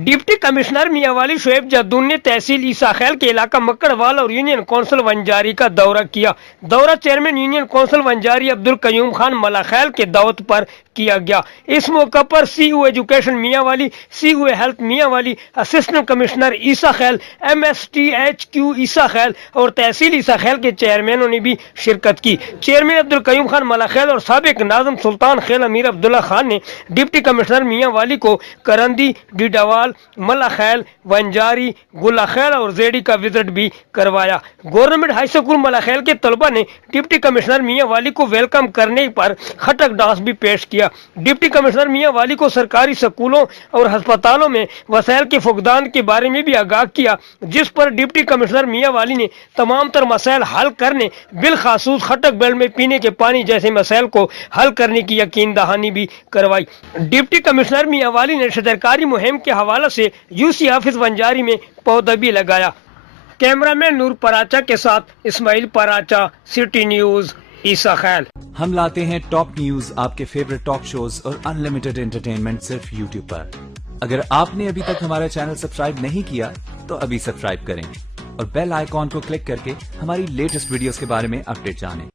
Deputy commissioner Mianwali Shoaib जद्दून ने तहसील ईसा खैल के इलाका मक्कड़वाल और यूनियन काउंसिल वंजारी का दौरा किया। दौरा chairman union council Wanjari Abdul Qayyum Khan Malakhel के दावत पर किया गया। इस मौके पर CO education Mianwali, CO health Mianwali, assistant commissioner Isa Khel, MSTHQ ईसा खैल और तहसील ईसा खैल के चेयरमैनों ने भी शिरकत की। चेयरमैन अब्दुल कयूम खान मलाखैल और साबिक नाज़िम सुल्तान खैल अमीर अब्दुल्ला खान ने डिप्टी कमिश्नर मियांवाली को करंदी, डीडावाल, मलाखैल, वंजारी, गुलाखैल और जेडी का विजिट भी करवाया। गवर्नमेंट हाई स्कूल मलाखैल के तलबा ने डिप्टी कमिश्नर मियांवाली को वेलकम करने पर खटक डांस भी पेश किया। डिप्टी कमिश्नर मियांवाली को सरकारी स्कूलों और अस्पतालों में वसाइल के फुकदान के बारे में भी आगाह किया, जिस पर डिप्टी कमिश्नर मियांवाली ने तमाम तर मसाइल हल करने, बिलखासूस खटक बेल्ट में पीने के पानी जैसे मसाइल को हल करने की यकीन दहानी भी करवाई। डिप्टी कमिश्नर मियांवाली ने शजरकारी मुहिम के हवाले से यूसी ऑफिस वंजारी में पौधा भी लगाया। कैमरामैन नूर पराचा के साथ इस्माइल पराचा, सिटी न्यूज, ईसा खैल। हम लाते हैं टॉप न्यूज, आपके फेवरेट टॉक शोज और अनलिमिटेड एंटरटेनमेंट सिर्फ यूट्यूब पर। अगर आपने अभी तक हमारा चैनल सब्सक्राइब नहीं किया तो अभी सब्सक्राइब करें और बेल आइकॉन को क्लिक करके हमारी लेटेस्ट वीडियोस के बारे में अपडेट जानें।